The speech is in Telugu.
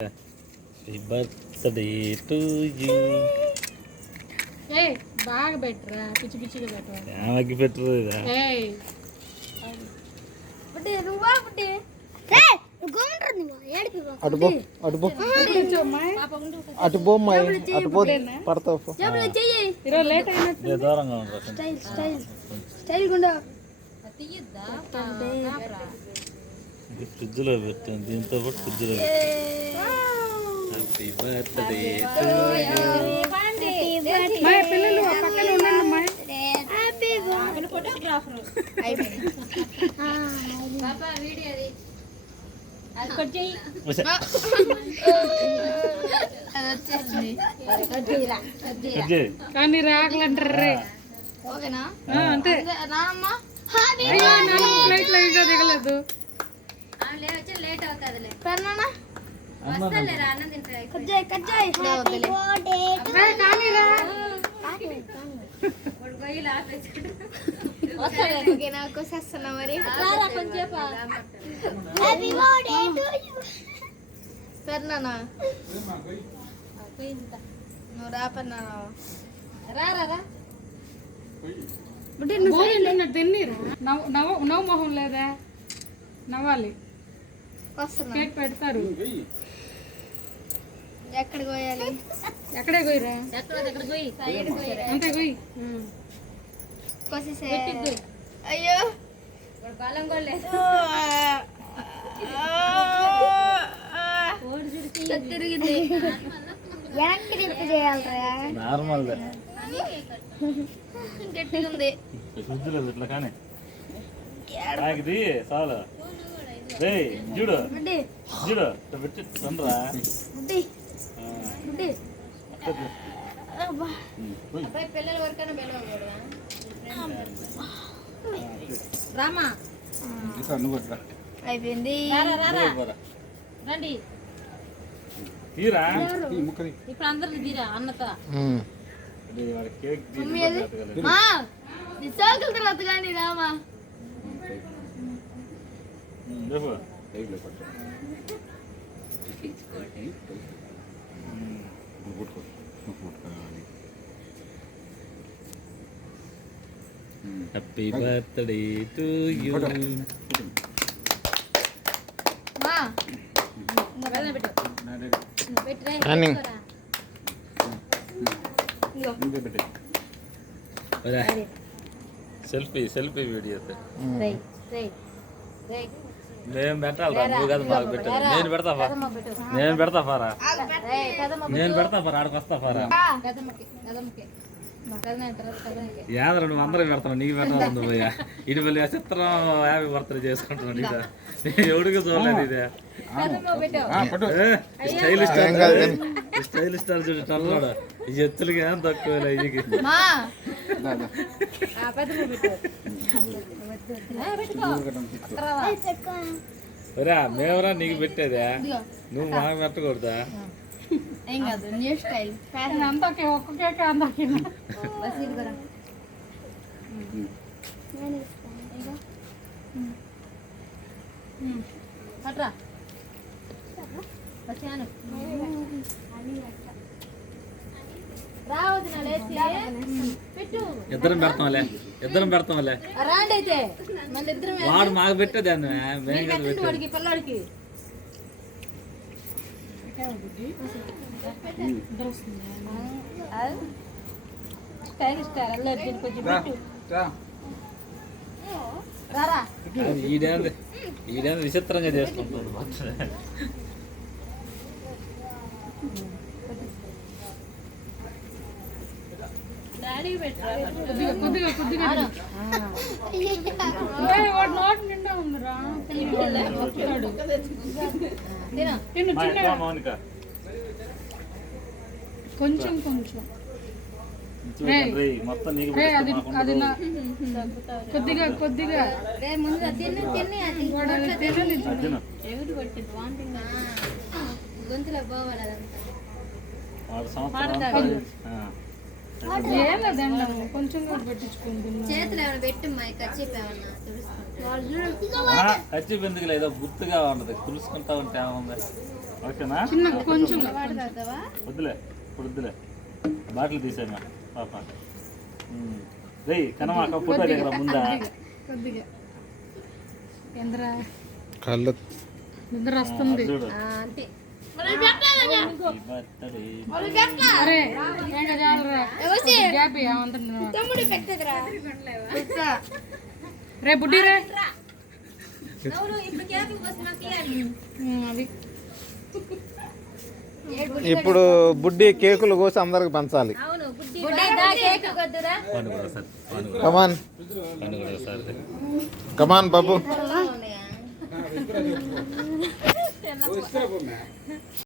హ్యాపీ బర్త్డే టు యూ ఏ బాగా పెట్టరా పిచ్చి పిచ్చిగా పెట్టరా? ఆమెకి పెట్టరు? ఇదా ఏయ్ పుట్టి నువ్వా పుట్టి అటు పో అటు పో. అటు పో అమ్మాయి అటు పో పడతావు పో. జబ్బులు చెయ్యి ఈరోజు లేట్ అయినట్టు దూరంగా ఉండరు స్టైల్ స్టైల్. స్టైల్ గుండా. ఇది ఫ్రిడ్జ్లో పెట్టాను. దీంతో పాటు ఫ్రిడ్జ్లో హ్యాపీ బర్త్డే టు మా పిల్లలు ఆ పక్కన ఉండండి మా కానీ రాగలంటారు. అంతే. దిగలేదు పెన్నానా కట్ చేయి కట్ చేయి రే, కానీ రా. ఓకేనా కోసేస్తున్నా మరి. పెన్నానా నువ్వు తిన్నీరా నవ్వు నవ్వు నవ్వు మొహం లేదా. నవ్వాలి. కేక్ పెడతారు. ఎక్కడికి పోయాలి ఎక్కడే పోయిరా అంతే పోయి కోసేసే. అయ్యో. తిరిగింది. వెనక్కి తిప్పి చేయాలరా? నార్మల్ గట్టిగా ఉంది ఇట్లా కానీ. చాలు. చూడు. చూడు. పెట్టి తండ్రా. బుడ్డి బుడ్డి అబ్బా. పిల్లల వరకైనా పిలవకూడదా? రామా. అయిపోయింది. రండి. తీరా? ఇప్పుడు అందరిని తీరా అన్నతో. తర్వాత కానీ Rama. Happy birthday to you కానీ సెల్ఫీ సెల్ఫీ వీడియో రై రై రై మేము పెట్టాలి నువ్వు కదా మాకు పెట్టాలి నేను పెడతా ఫా నేను పెడతా ఫారా నేను పెడతా ఫారా ఆడికి వస్తా ఫారా యాదర నువ్వు అందరూ పెడతావు నీకు పెట్టాలి పోయా. ఇటు మళ్ళీ చిత్రం హ్యాపీ బర్త్డే చేసుకుంటున్నాడు ఇదే. ఎవడికి చూడలేదు ఇదే. స్టైల్ స్టార్ స్టైల్ స్టార్ చూడు టల్లాడు. ఈ ఎత్తులకి ఏం తక్కువ ఇది ఒరే మేమరా నీకు పెట్టేదే? నువ్వు మాకు పెట్టకూడదా? ఏం కాదు న్యూ స్టైల్. ఫ్యాషన్ అంతాకే ఒక్క కేక్ పట్రా. ఆను రావద్దు నా లేచి. ఇద్దరం పెడతాంలే ఇద్దరం పెడతాంలే. వాడు మాకు పెట్టేది అన్న ఈడేంది? ఈడేంది విచిత్రంగా చేసుకుంటుంది డాడీ పెట్టరా కొద్దిగా కొద్దిగా వాడు నోటి నిండా ఉందిరా. చిన్న కొంచెం కొంచెం. కొద్దిగా కొద్దిగా. గొంతులో పోవాలి అదంతా కొంచెం ఖర్చు ఎందుకు లేదో గుర్తుగా ఉండదు ఉంటే ఏముంది? ఓకేనా? చిన్న కొంచెం. వద్దులే ఇప్పుడు వద్దులే బాటిల్ తీసేమా పాప. ఉమ్. రేయ్ కనమాక ఫోటో దగ్గర ముందా? కళ్ళు నిద్ర వస్తుంది. అంతే. రే. బుడ్డి రే. ఇప్పుడు బుడ్డి కేకులు కోసి అందరికి పంచాలి. Come on. కమాన్ బాబు. ఉన్నాయా